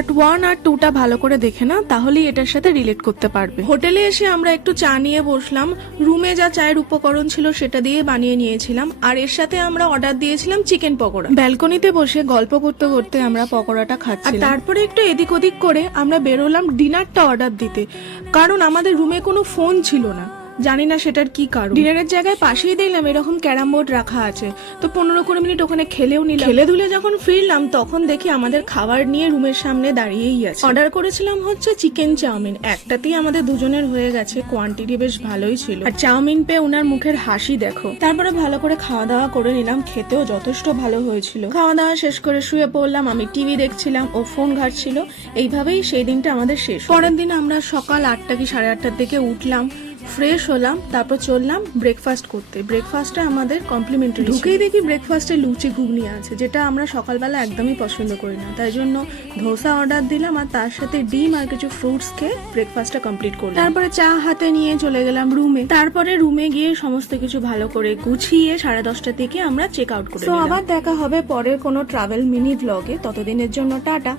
Part 1 আর 2টা ভালো করে দেখে না, তাহলেই এটার সাথে রিলেট করতে পারবে। হোটেলে এসে আমরা একটু চা নিয়ে বসলাম। রুমে যা চায়ের উপকরণ ছিল সেটা দিয়ে বানিয়ে নিয়েছিলাম, আর এর সাথে আমরা অর্ডার দিয়েছিলাম চিকেন পকোড়া। ব্যালকনিতে বসে গল্প করতে করতে আমরা পকোড়াটা খাচ্ছি, আর তারপরে একটু এদিক ওদিক করে আমরা বেরোলাম ডিনারটা অর্ডার দিতে, কারণ আমাদের রুমে কোনো ফোন ছিল না। জানি না সেটার কি কারণ। ডিনারের জায়গায় পাশেই দেখলাম এরকম ক্যারাম বোর্ড রাখা আছে, তো 15-20 মিনিট ওখানে খেলেও নিলাম। খেলে ধুলে যখন ফিরলাম তখন দেখি আমাদের খাবার নিয়ে রুমের সামনে দাঁড়িয়েই আছে। অর্ডার করেছিলাম হচ্ছে চিকেন চাউমিন, একটাতেই আমাদের দুজনের হয়ে গেছে, কোয়ান্টিটি বেশ ভালোই ছিল। আর চাউমিন পেয়ে ওনার মুখের হাসি দেখো। তারপরে ভালো করে খাওয়া দাওয়া করে নিলাম, খেতেও যথেষ্ট ভালো হয়েছিল। খাওয়া দাওয়া শেষ করে শুয়ে পড়লাম, আমি টিভি দেখছিলাম, ও ফোন ঘাঁটছিল। এইভাবেই সেই দিনটা আমাদের শেষ। পরের দিন আমরা সকাল 8টা কি 8:30টার দিকে উঠলাম, ফ্রেশ হলাম, তারপর চললাম ব্রেকফাস্ট করতে। ব্রেকফাস্টে আমাদের কমপ্লিমেন্টারি। ঢুকেই দেখি ব্রেকফাস্টে লুচি ঘুগনি আছে, যেটা আমরা সকালবেলা একদমই পছন্দ করি না, তাই জন্য ধোসা অর্ডার দিলাম, আর তার সাথে ডিম আর কিছু ফ্রুটস খেয়ে ব্রেকফাস্টটা কমপ্লিট করলাম। তারপরে চা হাতে নিয়ে চলে গেলাম রুমে। তারপরে রুমে গিয়ে সমস্ত কিছু ভালো করে গুছিয়ে 10:30টার দিকে আমরা চেক আউট করে নিলাম। তো আবার দেখা হবে পরের কোনো ট্রাভেল মিনি ব্লগে, ততদিনের জন্য টাটা।